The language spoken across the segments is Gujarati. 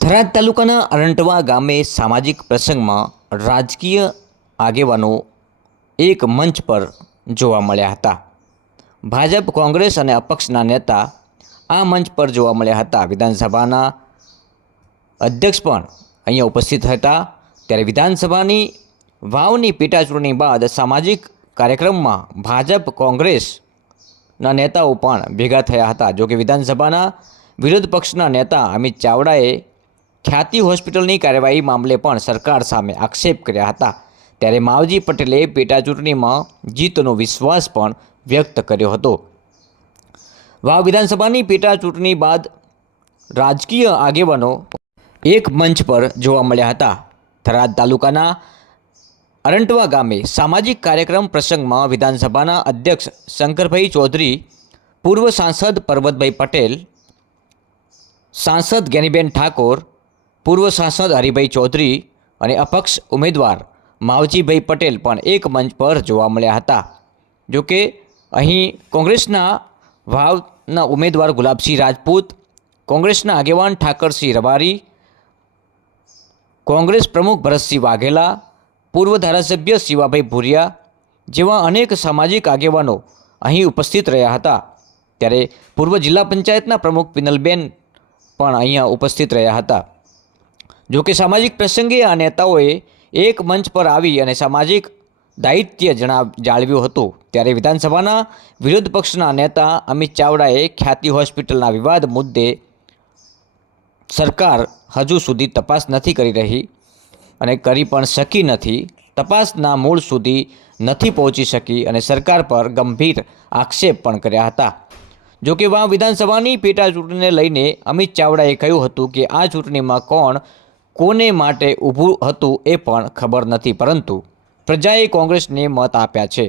થરાદ તાલુકાના અરંટવા ગામે સામાજિક પ્રસંગમાં રાજકીય આગેવાનો એક મંચ પર જોવા મળ્યા હતા। ભાજપ, કોંગ્રેસ અને અપક્ષના નેતા આ મંચ પર જોવા મળ્યા હતા। વિધાનસભાના અધ્યક્ષ પણ અહીંયા ઉપસ્થિત હતા। ત્યારે વિધાનસભાની વાવની પેટાચૂંટણી બાદ સામાજિક કાર્યક્રમમાં ભાજપ, કોંગ્રેસના નેતાઓ પણ ભેગા થયા હતા। જો કે વિધાનસભાના વિરોધ પક્ષના નેતા અમિત ચાવડાએ ખ્યાતિ હોસ્પિટલની કાર્યવાહી મામલે પણ સરકાર સામે આક્ષેપ કર્યા હતા। ત્યારે માવજી પટેલે પેટાચૂંટણીમાં જીતનો વિશ્વાસ પણ વ્યક્ત કર્યો હતો। વાવ વિધાનસભાની પેટાચૂંટણી બાદ રાજકીય આગેવાનો એક મંચ પર જોવા મળ્યા હતા। થરાદ તાલુકાના અરંટવા ગામે સામાજિક કાર્યક્રમ પ્રસંગમાં વિધાનસભાના અધ્યક્ષ શંકરભાઈ ચૌધરી, પૂર્વ સાંસદ પરબતભાઈ પટેલ, સાંસદ જ્ઞાનીબેન ઠાકોર, પૂર્વ સાંસદ હરિભાઈ ચૌધરી અને અપક્ષ ઉમેદવાર માવજીભાઈ પટેલ પણ એક મંચ પર જોવા મળ્યા હતા। જો કે અહીં કોંગ્રેસના વાવના ઉમેદવાર ગુલાબસિંહ રાજપૂત, કોંગ્રેસના આગેવાન ઠાકરસિંહ રબારી, કોંગ્રેસ પ્રમુખ ભરતસિંહ વાઘેલા, પૂર્વ ધારાસભ્ય શિવાભાઈ ભુરિયા જેવા અનેક સામાજિક આગેવાનો અહીં ઉપસ્થિત રહ્યા હતા। ત્યારે પૂર્વ જિલ્લા પંચાયતના પ્રમુખ પિનલબેન પણ અહીંયા ઉપસ્થિત રહ્યા હતા। જો કે સામાજિક પ્રસંગે આ નેતાઓએ એક મંચ પર આવી અને સામાજિક દાયિત્વ જાળવ્યું હતું। ત્યારે વિધાનસભાના વિરોધ પક્ષના નેતા અમિત ચાવડાએ ખ્યાતિ હોસ્પિટલના વિવાદ મુદ્દે સરકાર હજુ સુધી તપાસ નથી કરી રહી અને કરી પણ શકી નથી, તપાસના મૂળ સુધી નથી પહોંચી શકી અને સરકાર પર ગંભીર આક્ષેપ પણ કર્યા હતા। જો કે વાવ વિધાનસભાની પેટાચૂંટણીને લઈને અમિત ચાવડાએ કહ્યું હતું કે આ ચૂંટણીમાં કોણ કોને માટે ઊભું હતું એ પણ ખબર નથી, પરંતુ પ્રજાએ કોંગ્રેસને મત આપ્યા છે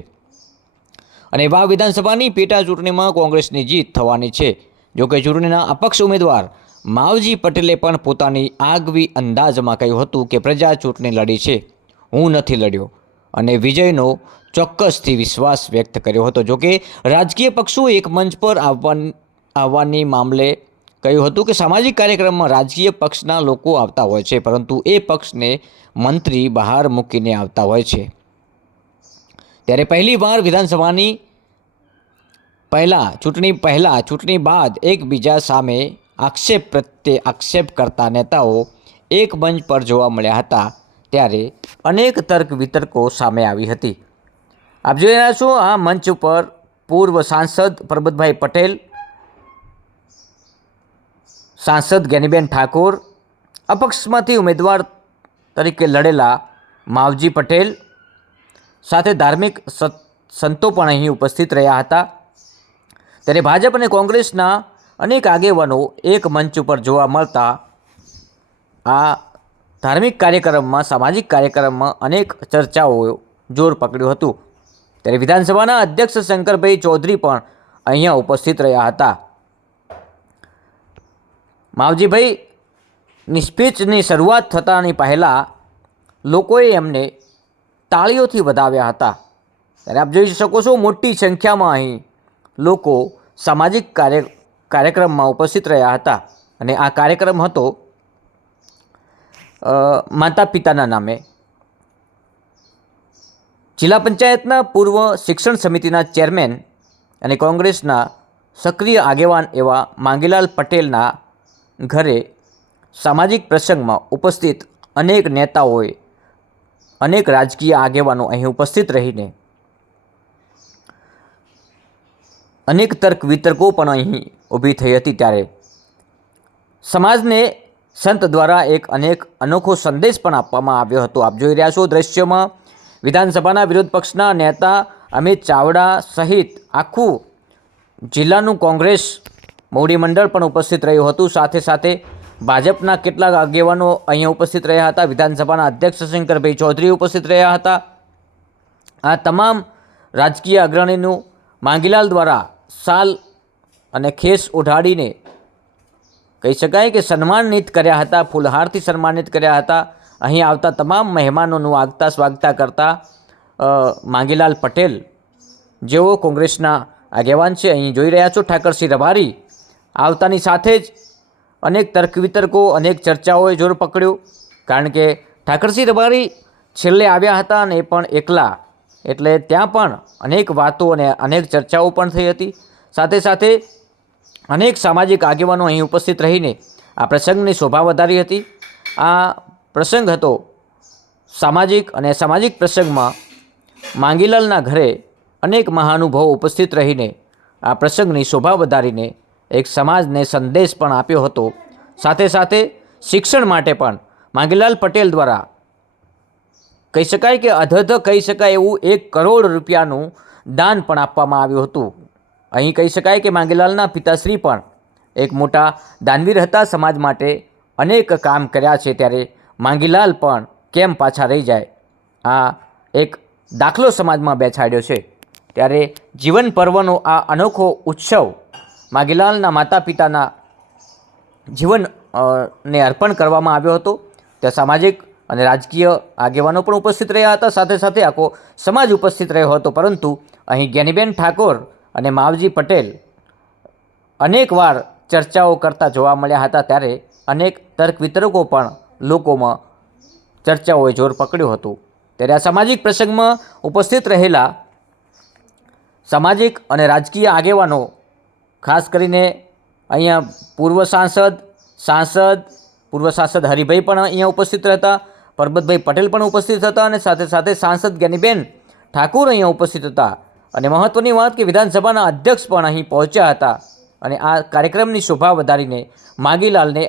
અને વાવ વિધાનસભાની પેટાચૂંટણીમાં કોંગ્રેસની જીત થવાની છે। જો કે ચૂંટણીના અપક્ષ ઉમેદવાર માવજી પટેલે પણ પોતાની આગવી અંદાજમાં કહ્યું હતું કે પ્રજા ચૂંટણી લડી છે, હું નથી લડ્યો અને વિજયનો ચોક્કસથી વિશ્વાસ વ્યક્ત કર્યો હતો। જો કે રાજકીય પક્ષો એક મંચ પર આવવાની મામલે કહ્યું હતું કે સામાજિક કાર્યક્રમમાં રાજકીય પક્ષના લોકો આવતા હોય છે, પરંતુ એ પક્ષને મંત્રી બહાર મૂકીને આવતા હોય છે। ત્યારે પહેલીવાર વિધાનસભાની ચૂંટણી બાદ એકબીજા સામે આક્ષેપ પ્રત્યે આક્ષેપ કરતા નેતાઓ એક મંચ પર જોવા મળ્યા હતા। ત્યારે અનેક તર્ક વિતર્કો સામે આવી હતી। આપ જોઈ રહ્યા છો આ મંચ ઉપર પૂર્વ સાંસદ પરબતભાઈ પટેલ, સાંસદ જ્ઞાનીબેન ઠાકોર, અપક્ષમાંથી ઉમેદવાર તરીકે લડેલા માવજી પટેલ સાથે ધાર્મિક સંતો પણ અહીં ઉપસ્થિત રહ્યા હતા। ત્યારે ભાજપ અને કોંગ્રેસના અનેક આગેવાનો એક મંચ ઉપર જોવા મળતા આ ધાર્મિક કાર્યક્રમમાં, સામાજિક કાર્યક્રમમાં અનેક ચર્ચાઓ જોર પકડ્યું હતું। ત્યારે વિધાનસભાના અધ્યક્ષ શંકરભાઈ ચૌધરી પણ અહીંયા ઉપસ્થિત રહ્યા હતા। માવજીભાઈની સ્પીચની શરૂઆત થતાની પહેલાં લોકોએ એમને તાળીઓથી વધાવ્યા હતા। ત્યારે આપ જોઈ શકો છો મોટી સંખ્યામાં અહીં લોકો સામાજિક કાર્યક્રમમાં ઉપસ્થિત રહ્યા હતા અને આ કાર્યક્રમ હતો માતા પિતાના નામે। જિલ્લા પંચાયતના પૂર્વ શિક્ષણ સમિતિના ચેરમેન અને કોંગ્રેસના સક્રિય આગેવાન એવા માંગીલાલ પટેલના ઘરે સામાજિક પ્રસંગમાં ઉપસ્થિત અનેક નેતાઓએ, અનેક રાજકીય આગેવાનો અહીં ઉપસ્થિત રહીને અનેક તર્ક વિતર્કો પણ અહીં ઊભી થઈ હતી। ત્યારે સમાજને સંત દ્વારા એક અનોખો સંદેશ પણ આપવામાં આવ્યો હતો। આપ જોઈ રહ્યા છો દ્રશ્યમાં વિધાનસભાના વિરોધ પક્ષના નેતા અમિત ચાવડા સહિત આખું જિલ્લાનું કોંગ્રેસ મોવડી મંડળ પણ ઉપસ્થિત રહ્યું હતું। સાથે સાથે ભાજપના કેટલાક આગેવાનો અહીંયા ઉપસ્થિત રહ્યા હતા। વિધાનસભાના અધ્યક્ષ શંકરભાઈ ચૌધરી ઉપસ્થિત રહ્યા હતા। આ તમામ રાજકીય અગ્રણીનું માંગીલાલ દ્વારા શાલ અને ખેસ ઓઢાડીને કહી શકાય કે સન્માનિત કર્યા હતા, ફૂલહારથી સન્માનિત કર્યા હતા। અહીં આવતા તમામ મહેમાનોનું આગતા સ્વાગતા કરતા માંગીલાલ પટેલ જેઓ કોંગ્રેસના આગેવાન છે, અહીં જોઈ રહ્યા છો ઠાકરસિંહ રબારી આવતાની સાથે જ અનેક તર્ક વિતર્કો, અનેક ચર્ચાઓએ જોર પકડ્યું, કારણ કે ઠાકરસિંહ રબારી છેલ્લે આવ્યા હતા અને એ પણ એકલા, એટલે ત્યાં પણ અનેક વાતો અને અનેક ચર્ચાઓ પણ થઈ હતી. સાથે સાથે અનેક સામાજિક આગેવાનો અહીં ઉપસ્થિત રહીને આ પ્રસંગની શોભા વધારી હતી. આ પ્રસંગ હતો સામાજિક, અને સામાજિક પ્રસંગમાં માંગીલાલના ઘરે અનેક મહાનુભાવો ઉપસ્થિત રહીને આ પ્રસંગની શોભા વધારીને એક સમાજને સંદેશ પણ આપ્યો હતો. સાથે સાથે શિક્ષણ માટે પણ માંગીલાલ પટેલ દ્વારા કહી શકાય કે અધધ કહી શકાય એવું 1 કરોડ રૂપિયાનું દાન પણ આપવામાં આવ્યું હતું. અહીં કહી શકાય કે માંગીલાલના પિતાશ્રી પણ એક મોટા દાનવીર હતા, સમાજ માટે અનેક કામ કર્યા છે. ત્યારે માંગીલાલ પણ કેમ પાછા રહી જાય, આ એક દાખલો સમાજમાં બેસાડ્યો છે. ત્યારે જીવન પર્વનો આ અનોખો ઉત્સવ માંગીલાલના માતા પિતાના જીવન ને અર્પણ કરવામાં આવ્યો હતો. ત્યાં સામાજિક અને રાજકીય આગેવાનો પણ ઉપસ્થિત રહ્યા હતા, સાથે સાથે આખો સમાજ ઉપસ્થિત રહ્યો હતો. પરંતુ અહીં જ્ઞાનીબેન ઠાકોર અને માવજી પટેલ અનેકવાર ચર્ચાઓ કરતા જોવા મળ્યા હતા. ત્યારે અનેક તર્ક વિતર્કો પણ લોકોમાં ચર્ચાઓએ જોર પકડ્યું હતું. ત્યારે આ સામાજિક પ્રસંગમાં ઉપસ્થિત રહેલા સામાજિક અને રાજકીય આગેવાનો, ખાસ કરીને અહીંયા પૂર્વ સાંસદ હરિભાઈ પણ અહીંયા ઉપસ્થિત હતા, પરબતભાઈ પટેલ પણ ઉપસ્થિત હતા, અને સાથે સાથે સાંસદ જ્ઞાનીબેન ઠાકોર અહીંયા ઉપસ્થિત હતા. અને મહત્ત્વની વાત કે વિધાનસભાના અધ્યક્ષ પણ અહીં પહોંચ્યા હતા અને આ કાર્યક્રમની શોભા વધારીને માંગીલાલને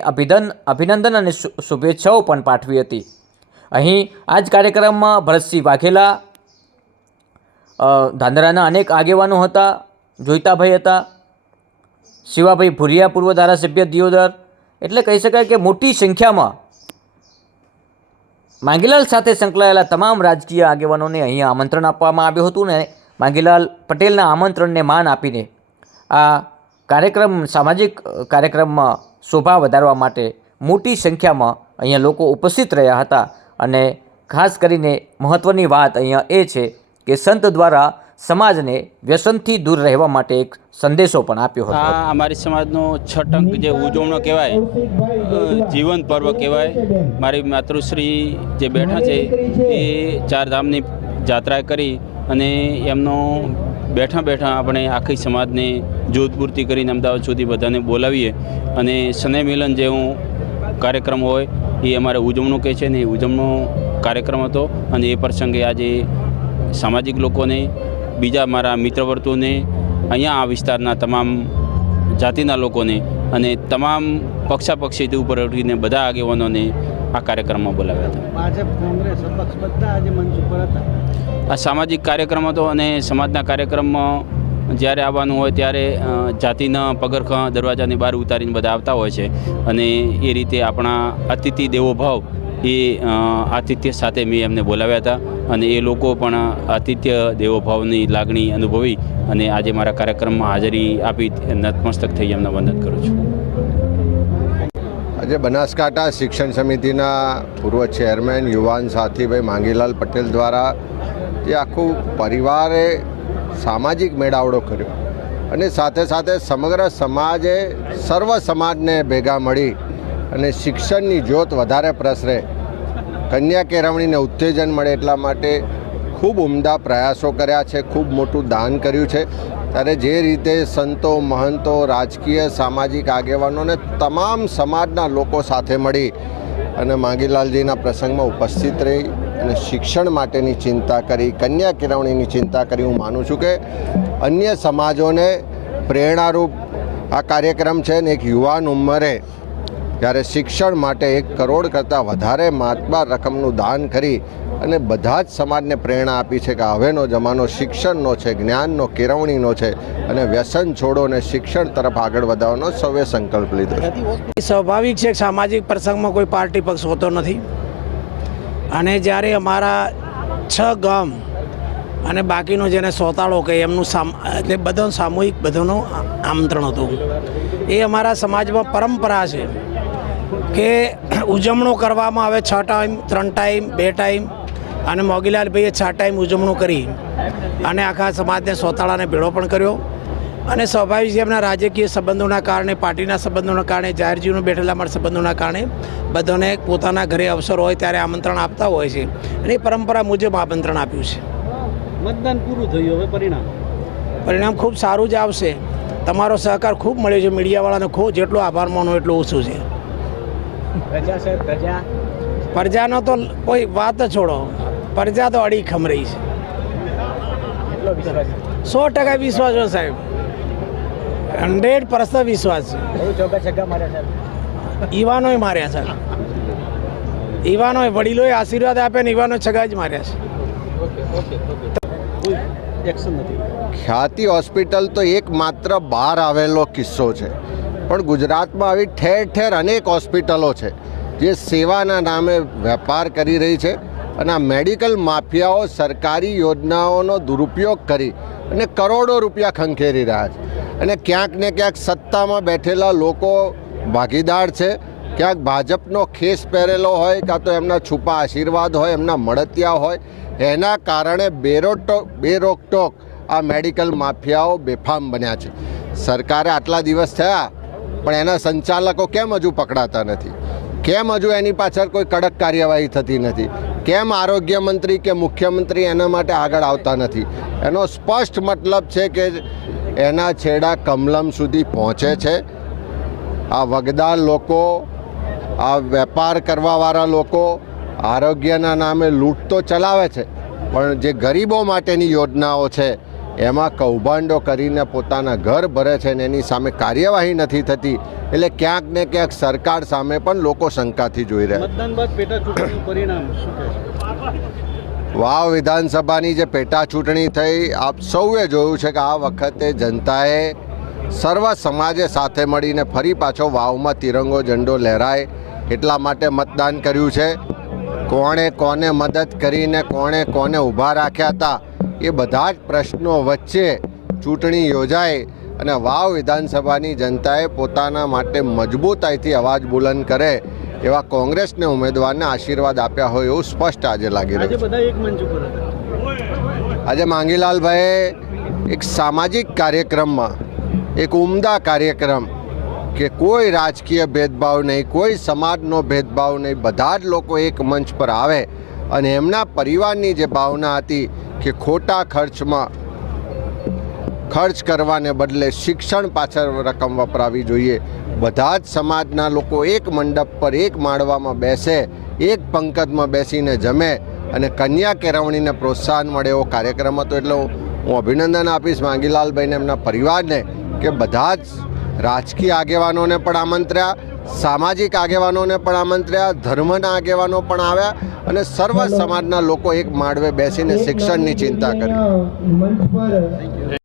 અભિનંદન અને શુભેચ્છાઓ પણ પાઠવી હતી. અહીં આ જ કાર્યક્રમમાં ભરતસિંહ વાઘેલા, ધાંધરાના અનેક આગેવાનો હતા, જોઈતાભાઈ હતા, શિવાભાઈ ભુરિયા, પૂર્વ ધારાસભ્ય દિયોદર, એટલે કહી શકાય કે મોટી સંખ્યામાં માંગીલાલ સાથે સંકળાયેલા તમામ રાજકીય આગેવાનોને અહીંયા આમંત્રણ આપવામાં આવ્યું હતું. ને માંગીલાલ પટેલના આમંત્રણને માન આપીને આ કાર્યક્રમ, સામાજિક કાર્યક્રમમાં શોભા વધારવા માટે મોટી સંખ્યામાં અહીંયા લોકો ઉપસ્થિત રહ્યા હતા. અને ખાસ કરીને મહત્ત્વની વાત અહીંયા એ છે કે સંત દ્વારા સમાજને વ્યસનથી દૂર રહેવા માટે એક સંદેશો પણ આપ્યો હતો. આ અમારી સમાજનો છઠ અંક જે ઉજવણો કહેવાય, જીવન પર્વ કહેવાય. મારી માતૃશ્રી જે બેઠા છે એ 4 ધામની જાત્રા કરી અને એમનો બેઠા બેઠા આપણે આખી સમાજને જોધપૂર્તિ કરીને અમદાવાદ સુધી બધાને બોલાવીએ અને સ્નેહ મિલન જેવું કાર્યક્રમ હોય એ અમારે ઉજવણો કહે છે. ને એ ઉજવણો કાર્યક્રમ હતો. અને એ પ્રસંગે આજે સામાજિક લોકોને, બીજા મારા મિત્રવર્તુને, અહીંયા આ વિસ્તારના તમામ જાતિના લોકોને અને તમામ પક્ષાપક્ષીથી ઉપર ઉઠીને બધા આગેવાનોને આ કાર્યક્રમમાં બોલાવ્યા હતા. ભાજપ, કોંગ્રેસ, અપક્ષ બધા આજે મંચ ઉપર હતા. આ સામાજિક કાર્યક્રમ હતો અને સમાજના કાર્યક્રમમાં જ્યારે આવવાનું હોય ત્યારે જાતિના પગરખાં દરવાજાની બહાર ઉતારીને બધા આવતા હોય છે. અને એ રીતે આપણા અતિથિ દેવો ભાવ એ આતિથ્ય સાથે મેં એમને બોલાવ્યા હતા. અને એ લોકો પણ આતિથ્ય દેવો ભાવની લાગણી અનુભવી અને આજે મારા કાર્યક્રમમાં હાજરી આપી નતમસ્તક થઈ એમને વંદન કરું છું. આજે બનાસકાંઠા શિક્ષણ સમિતિના પૂર્વ ચેરમેન યુવાન સાથીભાઈ માંગીલાલ પટેલ દ્વારા જે આખું પરિવારે સામાજિક મેળાવડો કર્યો અને સાથે સાથે સમગ્ર સમાજે સર્વ સમાજને ભેગા મળી અને શિક્ષણની જ્યોત વધારે પ્રસરે, કન્યા કેળવણીને ઉત્તેજન મળે એટલા માટે ખૂબ ઉમદા પ્રયાસો કર્યા છે, ખૂબ મોટું દાન કર્યું છે. ત્યારે જે રીતે સંતો, મહંતો, રાજકીય સામાજિક આગેવાનોને તમામ સમાજના લોકો સાથે મળી અને માંગીલાલજીના પ્રસંગમાં ઉપસ્થિત રહી અને શિક્ષણ માટેની ચિંતા કરી, કન્યા કેળવણીની ચિંતા કરી. હું માનું છું કે અન્ય સમાજોને પ્રેરણારૂપ આ કાર્યક્રમ છે. ને એક યુવાન ઉંમરે જ્યારે શિક્ષણ માટે 1 કરોડ કરતાં વધારે માતબાર રકમનું દાન કરી અને બધા જ સમાજને પ્રેરણા આપી છે કે હવેનો જમાનો શિક્ષણનો છે, જ્ઞાનનો, કેળવણીનો છે અને વ્યસન છોડો અને શિક્ષણ તરફ આગળ વધવાનો સૌએ સંકલ્પ લીધો છે. સ્વાભાવિક છે, સામાજિક પ્રસંગમાં કોઈ પાર્ટી પક્ષ હોતો નથી. અને જ્યારે અમારા 6 ગામ અને બાકીનો જેને સોતાળો કહે એમનું એટલે બધું સામૂહિક બધાનું આમંત્રણ હતું. એ અમારા સમાજમાં પરંપરા છે કે ઉજવણો કરવામાં આવે 6 ટાઈમ, 3 ટાઈમ, 2 ટાઈમ. અને મોગીલાલભાઈએ 4 ટાઈમ ઉજવણો કરી અને આખા સમાજને સોતાળાને ભેળો પણ કર્યો. અને સ્વાભાવિક છે એમના રાજકીય સંબંધોના કારણે, પાર્ટીના સંબંધોના કારણે, જાહેર જીવનમાં બેઠેલા અમારા સંબંધોના કારણે બધાને પોતાના ઘરે અવસર હોય ત્યારે આમંત્રણ આપતા હોય છે અને એ પરંપરા મુજબ આમંત્રણ આપ્યું છે. મતદાન પૂરું થયું, હવે પરિણામ ખૂબ સારું જ આવશે. તમારો સહકાર ખૂબ મળ્યો છે. મીડિયાવાળાને જેટલો આભાર માનો એટલો ઓછું છે. પ્રજાનો તો કોઈ વાત જ છોડો, પ્રજા તો અડી ખમરી છે. 100% વિશ્વાસ છે સાહેબ, 100% વિશ્વાસ છે. યુવાનોએ માર્યા છે, યુવાનોએ વડીલોએ આશીર્વાદ આપ્યા ને યુવાનો છગા જ માર્યા છે. ખ્યાતિ હોસ્પિટલ તો એકમાત્ર બહાર આવેલો કિસ્સો છે, પણ ગુજરાતમાં આવી ઠેર ઠેર અનેક હોસ્પિટલો છે જે સેવાના નામે વેપાર કરી રહી છે અને આ મેડિકલ માફિયાઓ સરકારી યોજનાઓનો દુરુપયોગ કરી અને કરોડો રૂપિયા ખંખેરી રહ્યા છે. અને ક્યાંક ને ક્યાંક સત્તામાં બેઠેલા લોકો ભાગીદાર છે. ક્યાંક ભાજપનો ખેસ પહેરેલો હોય, કાં તો એમના છુપા આશીર્વાદ હોય, એમના મળતિયા હોય, એના કારણે બેરોકટોક આ મેડિકલ માફિયાઓ બેફામ બન્યા છે. સરકારે આટલા દિવસ થયા પણ એના સંચાલકો કેમ હજુ પકડાતા નથી? કેમ હજુ એની પાછળ કોઈ કડક કાર્યવાહી થતી નથી? કેમ આરોગ્ય મંત્રી કે મુખ્યમંત્રી એના માટે આગળ આવતા નથી? એનો સ્પષ્ટ મતલબ છે કે એના છેડા કમલમ સુધી પહોંચે છે. આ વગદાર લોકો, આ વેપાર કરવાવાળા લોકો આરોગ્યના નામે લૂંટ તો ચલાવે છે, પણ જે ગરીબો માટેની યોજનાઓ છે એમાં કૌભાંડો કરીને પોતાના ઘર ભરે છે ને એની સામે કાર્યવાહી નથી થતી. એટલે ક્યાંક ને ક્યાંક સરકાર સામે પણ લોકો શંકાથી જોઈ રહ્યા. મતદાન બાદ પેટા ચૂંટણીનું પરિણામ શું કહે? વાવ વિધાનસભાની જે પેટા ચૂંટણી થઈ, આપ સૌએ જોયું છે કે આ વખતે જનતાએ સર્વ સમાજે સાથે મળીને ફરી પાછો વાવમાં તિરંગો ઝંડો લહેરાય એટલા માટે મતદાન કર્યું છે. કોણે કોને મદદ કરીને કોને ઊભા રાખ્યા હતા એ બધા જ પ્રશ્નો વચ્ચે ચૂંટણી યોજાઈ અને વાવ વિધાનસભાની જનતાએ પોતાના માટે મજબૂતાઈથી અવાજ બુલંદ કરે એવા કોંગ્રેસને ઉમેદવારને આશીર્વાદ આપ્યા હોય એવું સ્પષ્ટ આજે લાગી રહ્યું છે. બધા એક મંચ ઉપર હતા. આજે માંગીલાલભાઈએ એક સામાજિક કાર્યક્રમમાં, એક ઉમદા કાર્યક્રમ કે કોઈ રાજકીય ભેદભાવ નહીં, કોઈ સમાજનો ભેદભાવ નહીં, બધા જ લોકો એક મંચ પર આવે અને એમના પરિવારની જે ભાવના હતી કે ખોટા ખર્ચ કરવાને બદલે શિક્ષણ પાછળ રકમ વપરાવી જોઈએ, બધા જ સમાજના લોકો એક મંડપ પર, એક માળવામાં બેસે, એક પંક્તિમાં બેસીને જમે અને કન્યા કેળવણીને પ્રોત્સાહન મળે એવો કાર્યક્રમ હતો. એટલે હું અભિનંદન આપીશ માંગીલાલભાઈને, એમના પરિવારને કે બધા જ રાજકીય આગેવાનોને પણ આમંત્ર્યા, સામાજિક આગેવાનોને પણ આમંત્ર્યા, ધર્મના આગેવાનો પણ આવ્યા અને સર્વ સમાજના લોકો એક માળવે બેસીને શિક્ષણની ચિંતા કરી.